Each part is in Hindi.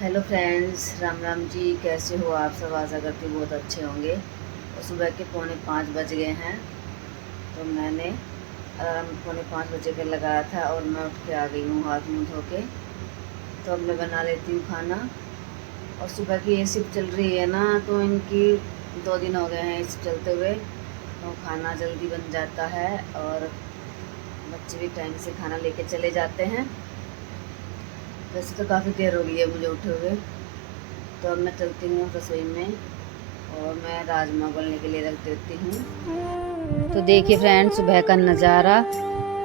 Hello friends, Ram Ram ji. कैसे हो आप सब? आशा करती हूँ बहुत अच्छे होंगे। और सुबह के 4:45 बज गए हैं। तो मैंने अलार्म 4:45 बजे का लगाया था और मैं उठ के आ गई हूँ हाथ मुँह धो के। तो अब मैं बना लेती हूँ खाना। और सुबह की ये शिफ्ट चल रही है ना, तो इनकी 2 दिन हो गए हैं इस चलते हुए। तो खाना जल्दी बन जाता है और बच्चे भी टाइम से खाना लेके चले जाते हैं। वैसे तो काफ़ी देर हो गई है मुझे उठे हुए। तो अब मैं चलती हूँ रसोई में और मैं राजमा उबलने के लिए रख देती हूँ। तो देखिए फ्रेंड, सुबह का नज़ारा।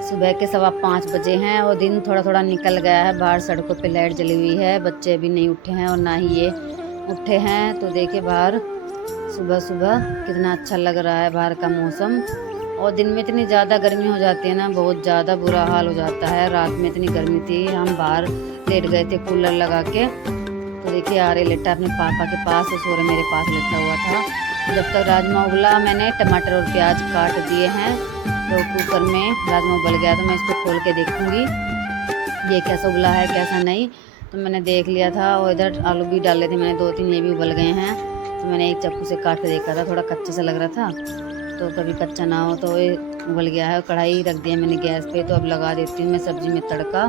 सुबह के 5:15 बजे हैं और दिन थोड़ा थोड़ा निकल गया है। बाहर सड़कों पे लाइट जली हुई है, बच्चे अभी नहीं उठे हैं और ना ही ये उठे हैं। तो देखिए बाहर सुबह सुबह कितना अच्छा लग रहा है बाहर का मौसम। और दिन में इतनी ज़्यादा गर्मी हो जाती है ना, बहुत ज़्यादा बुरा हाल हो जाता है। रात में इतनी गर्मी थी, हम बाहर लेट गए थे कूलर लगा के। तो देखिए आरे लेटा अपने पापा के पास और सोरे मेरे पास लेटा हुआ था। तो जब तक राजमा उबला, मैंने टमाटर और प्याज काट दिए हैं। तो कुकर में राजमा उबल गया, तो मैं इसको खोल के देखूंगी ये कैसा उबला है कैसा नहीं। तो मैंने देख लिया था और इधर आलू भी डाले थे मैंने 2-3, ये भी उबल गए हैं। तो मैंने एक चाकू से काट के देखा था, थोड़ा कच्चा सा लग रहा था। तो कभी कच्चा ना हो तो ये उबल गया है। और कढ़ाई रख दिया मैंने गैस पे, तो अब लगा देती हूँ मैं सब्जी में तड़का।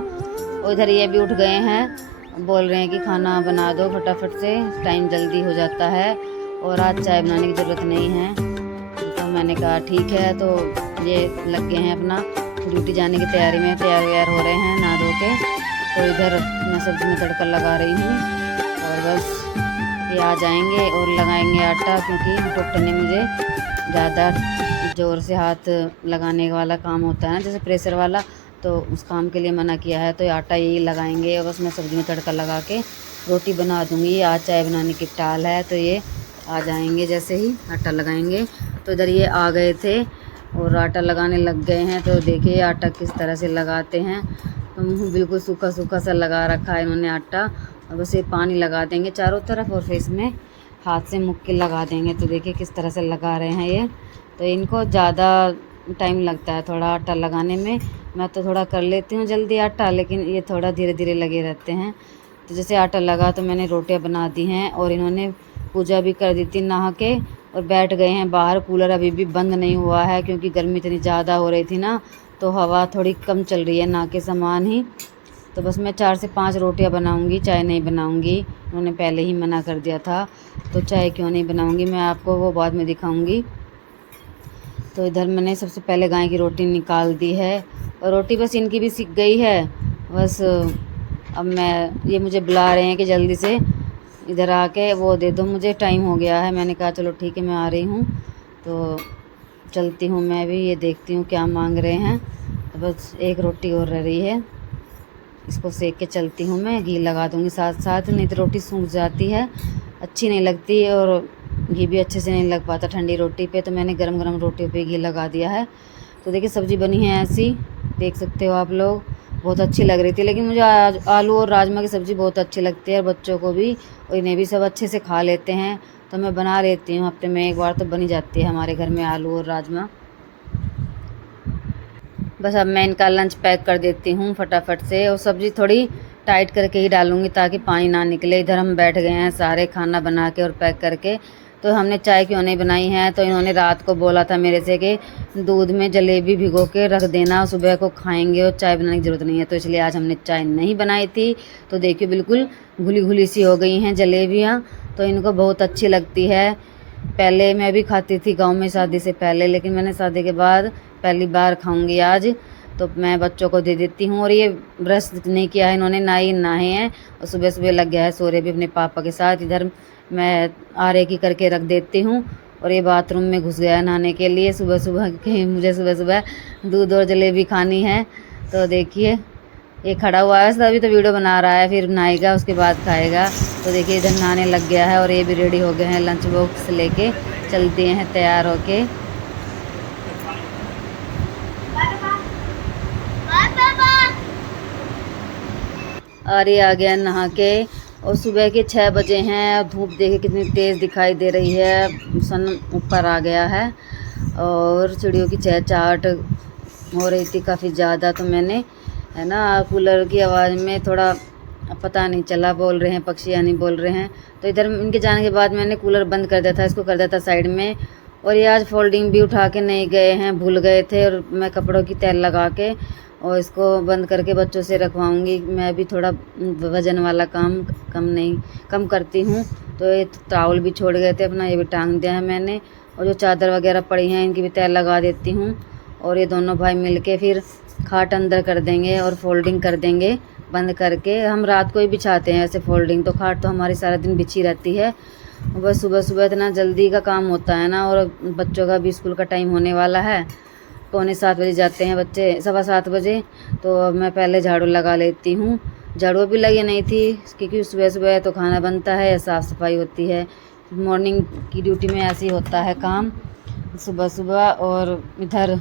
और इधर ये भी उठ गए हैं, बोल रहे हैं कि खाना बना दो फटाफट से, टाइम जल्दी हो जाता है और आज चाय बनाने की ज़रूरत नहीं है। तो मैंने कहा ठीक है। तो ये लग गए हैं अपना ड्यूटी जाने की तैयारी में, तैयार व्यार हो रहे हैं नहा धो के। तो इधर मैं सब्जी में तड़का लगा रही हूँ और बस ये आ जाएंगे और लगाएंगे आटा, क्योंकि डॉक्टर ने मुझे ज़्यादा ज़ोर से हाथ लगाने वाला काम होता है ना, जैसे प्रेशर वाला, तो उस काम के लिए मना किया है। तो ये आटा यही लगाएंगे और बस मैं सब्ज़ी में तड़का लगा के रोटी बना दूँगी। ये आज चाय बनाने की टाल है, तो ये आ जाएंगे जैसे ही आटा लगाएंगे। तो इधर ये आ गए थे और आटा लगाने लग गए हैं। तो देखिए आटा किस तरह से लगाते हैं। तो बिल्कुल सूखा सूखा सा लगा रखा है इन्होंने आटा। और बस ये पानी लगा देंगे चारों तरफ और फिर इसमें हाथ से मुक्के लगा देंगे। तो देखिए किस तरह से लगा रहे हैं ये। तो इनको ज़्यादा टाइम लगता है थोड़ा आटा लगाने में। मैं तो थोड़ा कर लेती हूँ जल्दी आटा, लेकिन ये थोड़ा धीरे धीरे लगे रहते हैं। तो जैसे आटा लगा तो मैंने रोटियां बना दी हैं और इन्होंने पूजा भी कर दी थी नहा के और बैठ गए हैं बाहर। कूलर अभी भी बंद नहीं हुआ है, क्योंकि गर्मी इतनी ज़्यादा हो रही थी ना, तो हवा थोड़ी कम चल रही है ना के समान ही। तो बस मैं 4 से 5 रोटियां बनाऊंगी, चाय नहीं बनाऊंगी। उन्होंने पहले ही मना कर दिया था, तो चाय क्यों नहीं बनाऊंगी, मैं आपको वो बाद में दिखाऊंगी। तो इधर मैंने सबसे पहले गाय की रोटी निकाल दी है और रोटी बस इनकी भी सिक गई है। बस अब मैं, ये मुझे बुला रहे हैं कि जल्दी से इधर आके वो दे दो मुझे, टाइम हो गया है। मैंने कहा चलो ठीक है मैं आ रही हूँ। तो चलती हूँ मैं भी, ये देखती हूँ क्या मांग रहे हैं। तो बस एक रोटी और रह रही है, इसको सेक के चलती हूँ मैं। घी लगा दूँगी साथ साथ, नहीं तो रोटी सूख जाती है, अच्छी नहीं लगती और घी भी अच्छे से नहीं लग पाता ठंडी रोटी पे। तो मैंने गरम गरम रोटियों पे घी लगा दिया है। तो देखिए सब्ज़ी बनी है ऐसी, देख सकते हो आप लोग, बहुत अच्छी लग रही थी। लेकिन मुझे आलू और राजमा की सब्ज़ी बहुत अच्छी लगती है और बच्चों को भी, और इन्हें भी सब अच्छे से खा लेते हैं। तो मैं बना लेती हूँ, हफ्ते में एक बार तो बनी जाती है हमारे घर में आलू और राजमा। बस अब मैं इनका लंच पैक कर देती हूँ फटाफट से। और सब्ज़ी थोड़ी टाइट करके ही डालूँगी ताकि पानी ना निकले। इधर हम बैठ गए हैं सारे खाना बना के और पैक करके। तो हमने चाय क्यों नहीं बनाई है, तो इन्होंने रात को बोला था मेरे से कि दूध में जलेबी भिगो के रख देना, सुबह को खाएंगे और चाय बनाने की ज़रूरत नहीं है। तो इसलिए आज हमने चाय नहीं बनाई थी। तो देखिए बिल्कुल घुली घुली सी हो गई हैं जलेबियाँ, तो इनको बहुत अच्छी लगती है। पहले मैं भी खाती थी गांव में शादी से पहले, लेकिन मैंने शादी के बाद पहली बार खाऊंगी आज। तो मैं बच्चों को दे देती हूँ। और ये ब्रश नहीं किया है इन्होंने, ना ही नहाए हैं और सुबह सुबह लग गया है सोरे भी अपने पापा के साथ। इधर मैं आरे की करके रख देती हूँ और ये बाथरूम में घुस गया है नहाने के लिए सुबह सुबह के। मुझे सुबह सुबह दूध और जलेबी खानी है। तो देखिए ये खड़ा हुआ है, अभी तो वीडियो बना रहा है, फिर नहाएगा उसके बाद खाएगा। तो देखिए इधर नहाने लग गया है और ये भी रेडी हो गए हैं, लंच बॉक्स लेके चल दिए हैं तैयार होके। और ये आ गया नहा के। और सुबह के 6 बजे हैं और धूप देखिए कितनी तेज़ दिखाई दे रही है, सन ऊपर आ गया है और चिड़ियों की चहचहाट हो रही थी काफ़ी ज़्यादा। तो मैंने, है ना, कूलर की आवाज़ में थोड़ा अब पता नहीं चला, बोल रहे हैं पक्षी या नहीं बोल रहे हैं। तो इधर इनके जाने के बाद मैंने कूलर बंद कर दिया था, इसको कर दिया था साइड में। और ये आज फोल्डिंग भी उठा के नहीं गए हैं, भूल गए थे। और मैं कपड़ों की तैल लगा के और इसको बंद करके बच्चों से रखवाऊँगी। मैं भी थोड़ा वज़न वाला काम कम करती हूँ। तो ये टॉवल भी छोड़ गए थे अपना, ये भी टांग दिया है मैंने। और जो चादर वगैरह पड़ी हैं इनकी भी तैल लगा देती हूँ। और ये दोनों भाई मिल के फिर खाट अंदर कर देंगे और फोल्डिंग कर देंगे बंद करके। हम रात को ही बिछाते हैं ऐसे फोल्डिंग, तो खाट तो हमारी सारा दिन बिछी रहती है। बस सुबह सुबह इतना जल्दी का काम होता है ना, और बच्चों का भी स्कूल का टाइम होने वाला है। 6:45 जाते हैं बच्चे, 7:15 बजे। तो अब मैं पहले झाड़ू लगा लेती हूँ। झाड़ू भी लगी नहीं थी क्योंकि सुबह सुबह तो खाना बनता है या साफ़ सफाई होती है। मॉर्निंग की ड्यूटी में ऐसे ही होता है काम सुबह सुबह। और इधर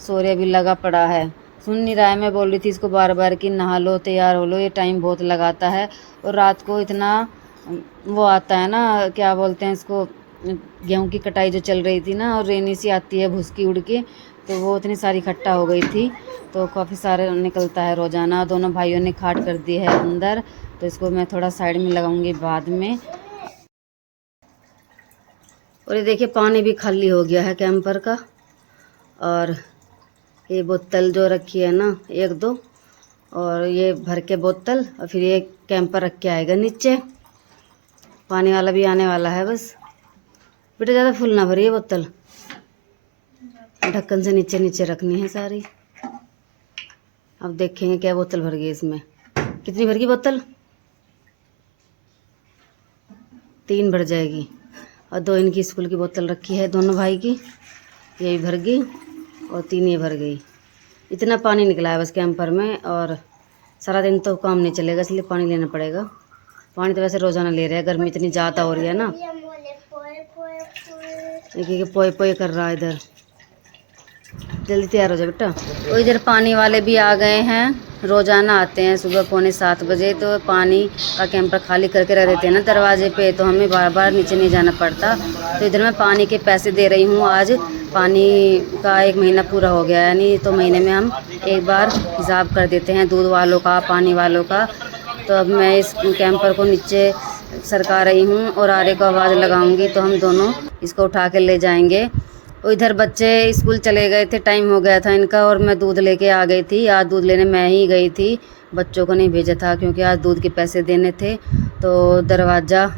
सूर्य भी लगा पड़ा है, सुन नहीं रहा है। मैं बोल रही थी इसको बार बार कि नहा लो, तैयार हो लो, ये टाइम बहुत लगाता है। और रात को इतना वो आता है ना, क्या बोलते हैं इसको, गेहूं की कटाई जो चल रही थी ना, और रेनी सी आती है भुसकी उड़ के, तो वो इतनी सारी इकट्ठा हो गई थी। तो काफ़ी सारे निकलता है रोज़ाना। दोनों भाइयों ने खाट कर दी है अंदर, तो इसको मैं थोड़ा साइड में लगाऊंगी बाद में। और ये देखिए पानी भी खाली हो गया है कैंपर का। और ये बोतल जो रखी है ना, 1-2, और ये भर के बोतल, और फिर ये कैंपर रख के आएगा नीचे। पानी वाला भी आने वाला है बस। बेटा ज़्यादा फुल ना भरिए बोतल, ढक्कन से नीचे नीचे रखनी है सारी। अब देखेंगे क्या बोतल भर गई इसमें। कितनी भर गई बोतल? 3 भर जाएगी। और 2 इनकी स्कूल की बोतल रखी है दोनों भाई की, ये भी भर गई। और 3 ये भर गई। इतना पानी निकला है बस कैंपर में। और सारा दिन तो काम नहीं चलेगा, इसलिए पानी लेना पड़ेगा। पानी तो वैसे रोज़ाना ले रहे हैं, गर्मी इतनी ज़्यादा हो रही है ना। देखिए पोए पोए कर रहा है इधर। जल्दी तैयार हो जाए बेटा। तो इधर पानी वाले भी आ गए हैं, रोज़ाना आते हैं सुबह 6:45 बजे। तो पानी का कैंपर खाली करके रख देते हैं ना दरवाजे पे, तो हमें बार बार नीचे नहीं जाना पड़ता। तो इधर मैं पानी के पैसे दे रही हूँ। आज पानी का 1 महीना पूरा हो गया, यानी तो महीने में हम एक बार हिसाब कर देते हैं दूध वालों का, पानी वालों का। तो अब मैं इस कैंपर को नीचे सरका रही हूँ और आरे को आवाज़ लगाऊंगी, तो हम दोनों इसको उठा के ले जाएंगे। और इधर बच्चे स्कूल चले गए थे, टाइम हो गया था इनका, और मैं दूध लेके आ गई थी। आज दूध लेने मैं ही गई थी, बच्चों को नहीं भेजा था क्योंकि आज दूध के पैसे देने थे। तो दरवाज़ा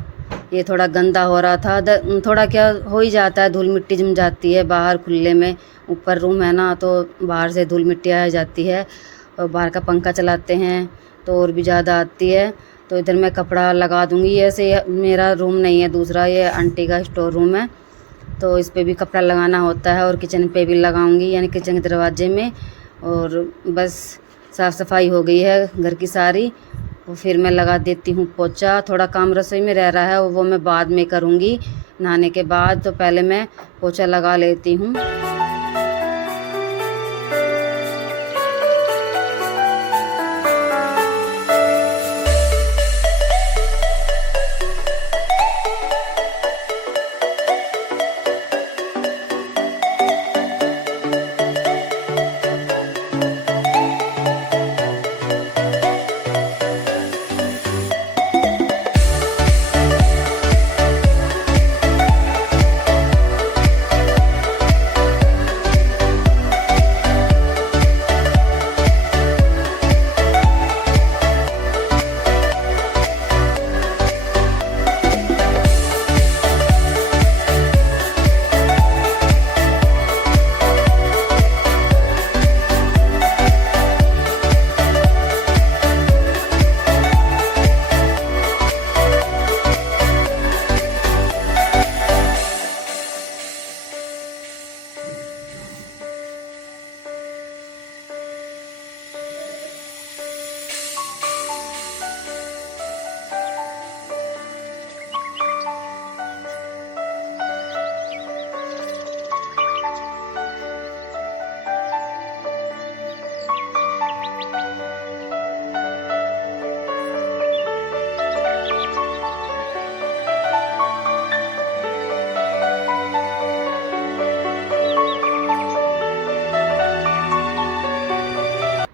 ये थोड़ा गंदा हो रहा था, थोड़ा क्या हो ही जाता है, धूल मिट्टी जम जाती है बाहर खुले में। ऊपर रूम है ना, तो बाहर से धूल मिट्टी आ जाती है। और बाहर का पंखा चलाते हैं तो और भी ज़्यादा आती है। तो इधर मैं कपड़ा लगा दूँगी। ऐसे मेरा रूम नहीं है दूसरा, ये आंटी का स्टोर रूम है, तो इस पे भी कपड़ा लगाना होता है। और किचन पे भी लगाऊंगी, यानी किचन के दरवाजे में। और बस साफ़ सफाई हो गई है घर की सारी। और फिर मैं लगा देती हूँ पोछा। थोड़ा काम रसोई में रह रहा है, वो मैं बाद में करूँगी नहाने के बाद। तो पहले मैं पोछा लगा लेती हूँ।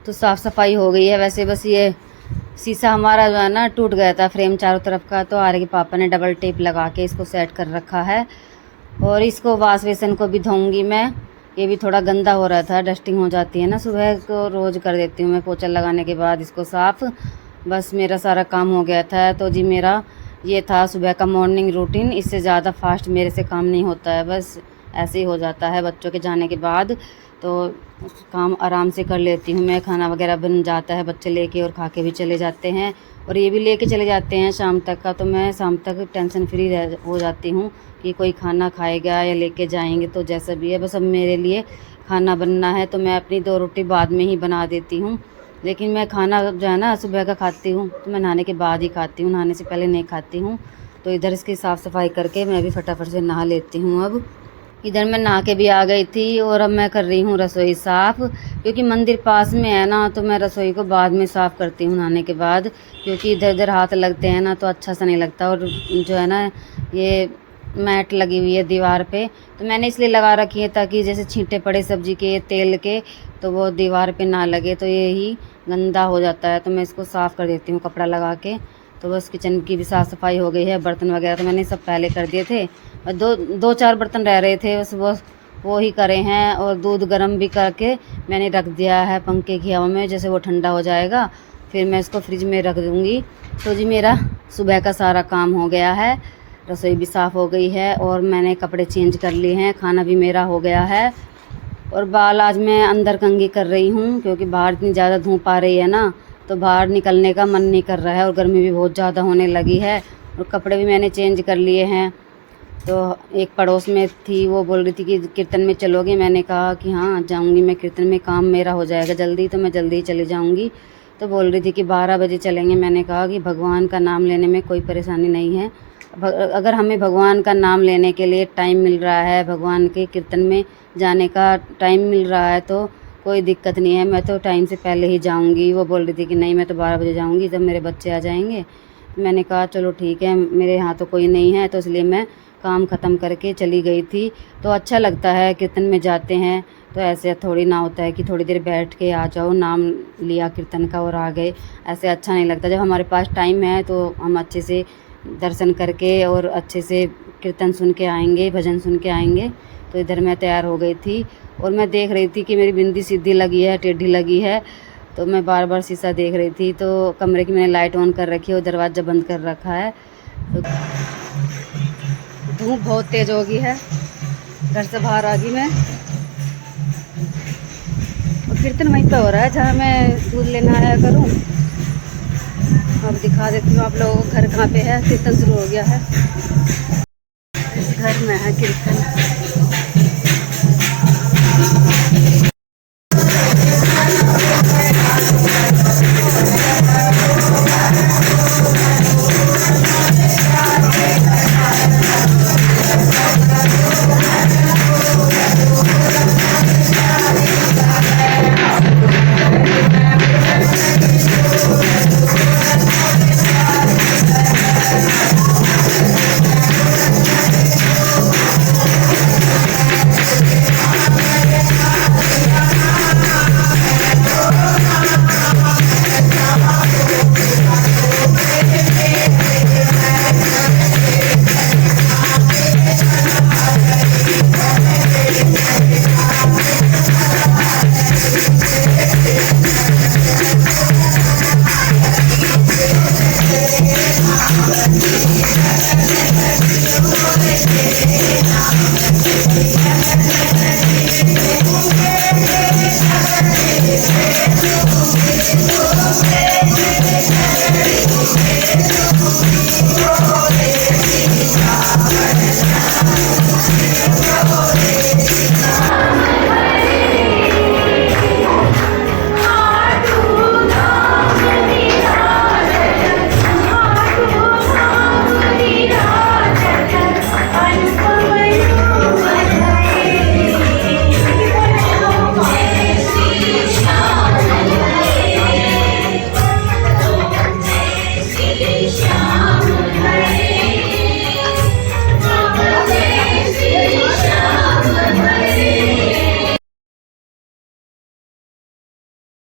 तो साफ़ सफाई हो गई है। वैसे बस ये शीशा हमारा जो है ना टूट गया था फ्रेम चारों तरफ का, तो आर्य के पापा ने डबल टेप लगा के इसको सेट कर रखा है। और इसको वाश बेसन को भी धोऊंगी मैं, ये भी थोड़ा गंदा हो रहा था, डस्टिंग हो जाती है ना सुबह, को रोज़ कर देती हूँ मैं पोछा लगाने के बाद इसको साफ़। बस मेरा सारा काम हो गया था। तो जी मेरा ये था सुबह का मॉर्निंग रूटीन। इससे ज़्यादा फास्ट मेरे से काम नहीं होता है, बस ऐसे ही हो जाता है बच्चों के जाने के बाद। तो काम आराम से कर लेती हूँ मैं, खाना वगैरह बन जाता है, बच्चे लेके और खा के भी चले जाते हैं, और ये भी लेके चले जाते हैं शाम तक का। तो मैं शाम तक टेंशन फ्री हो जाती हूँ कि कोई खाना खाएगा या लेके जाएंगे, तो जैसा भी है बस अब मेरे लिए खाना बनना है। तो मैं अपनी 2 रोटी बाद में ही बना देती हूँ, लेकिन मैं खाना जो है ना सुबह का खाती हूँ तो मैं नहाने के बाद ही खाती हूँ, नहाने से पहले नहीं खाती हूँ। तो इधर इसकी साफ़ सफाई करके मैं भी फटाफट से नहा लेती हूँ। अब इधर मैं नहा के भी आ गई थी, और अब मैं कर रही हूँ रसोई साफ़, क्योंकि मंदिर पास में है ना, तो मैं रसोई को बाद में साफ़ करती हूँ नहाने के बाद, क्योंकि इधर उधर हाथ लगते हैं ना तो अच्छा सा नहीं लगता। और जो है ना ये मैट लगी हुई है दीवार पे, तो मैंने इसलिए लगा रखी है ताकि जैसे छींटे पड़े सब्ज़ी के तेल के तो वो दीवार पे ना लगे, तो ये ही गंदा हो जाता है। तो मैं इसको साफ़ कर देती हूँ कपड़ा लगा के। तो बस किचन की भी साफ़ सफाई हो गई है, बर्तन वगैरह तो मैंने सब पहले कर दिए थे, और दो चार बर्तन रह रहे थे, बस वो ही करे हैं। और दूध गर्म भी करके मैंने रख दिया है पंखे की हवा में, जैसे वो ठंडा हो जाएगा फिर मैं इसको फ्रिज में रख दूँगी। तो जी मेरा सुबह का सारा काम हो गया है, रसोई भी साफ़ हो गई है, और मैंने कपड़े चेंज कर लिए हैं, खाना भी मेरा हो गया है। और बाल आज मैं अंदर कंघी कर रही हूँ, क्योंकि बाहर इतनी ज़्यादा धूप आ रही है ना, तो बाहर निकलने का मन नहीं कर रहा है, और गर्मी भी बहुत ज़्यादा होने लगी है। और कपड़े भी मैंने चेंज कर लिए हैं। तो एक पड़ोस में थी, वो बोल रही थी कि कीर्तन में चलोगे, मैंने कहा कि हाँ जाऊँगी मैं कीर्तन में, काम मेरा हो जाएगा जल्दी, तो मैं जल्दी ही चली जाऊँगी। तो बोल रही थी कि 12 बजे चलेंगे, मैंने कहा कि भगवान का नाम लेने में कोई परेशानी नहीं है। अगर हमें भगवान का नाम लेने के लिए टाइम मिल रहा है, भगवान के कीर्तन में जाने का टाइम मिल रहा है, तो कोई दिक्कत नहीं है, मैं तो टाइम से पहले ही जाऊँगी। वो बोल रही थी कि नहीं मैं तो 12 बजे जाऊँगी, जब मेरे बच्चे आ जाएंगे। मैंने कहा चलो ठीक है, मेरे यहाँ तो कोई नहीं है, तो इसलिए मैं काम ख़त्म करके चली गई थी। तो अच्छा लगता है कीर्तन में जाते हैं, तो ऐसे थोड़ी ना होता है कि थोड़ी देर बैठ के आ जाओ, नाम लिया कीर्तन का और आ गए, ऐसे अच्छा नहीं लगता। जब हमारे पास टाइम है तो हम अच्छे से दर्शन करके और अच्छे से कीर्तन सुन के आएंगे, भजन सुन के आएंगे। तो इधर मैं तैयार हो गई थी, और मैं देख रही थी कि मेरी बिंदी सीधी लगी है टेढ़ी लगी है, तो मैं बार बार शीशा देख रही थी। तो कमरे की मैंने लाइट ऑन कर रखी है और दरवाज़ा बंद कर रखा है। तो धूप बहुत तेज़ हो गई है, घर से बाहर आ गई मैं, और कीर्तन वहीं पे हो रहा है जहाँ मैं दूध लेना आया करूँ। अब दिखा देती हूँ आप लोगों को घर कहाँ पे है। कीर्तन शुरू हो गया है, इस घर में है कीर्तन।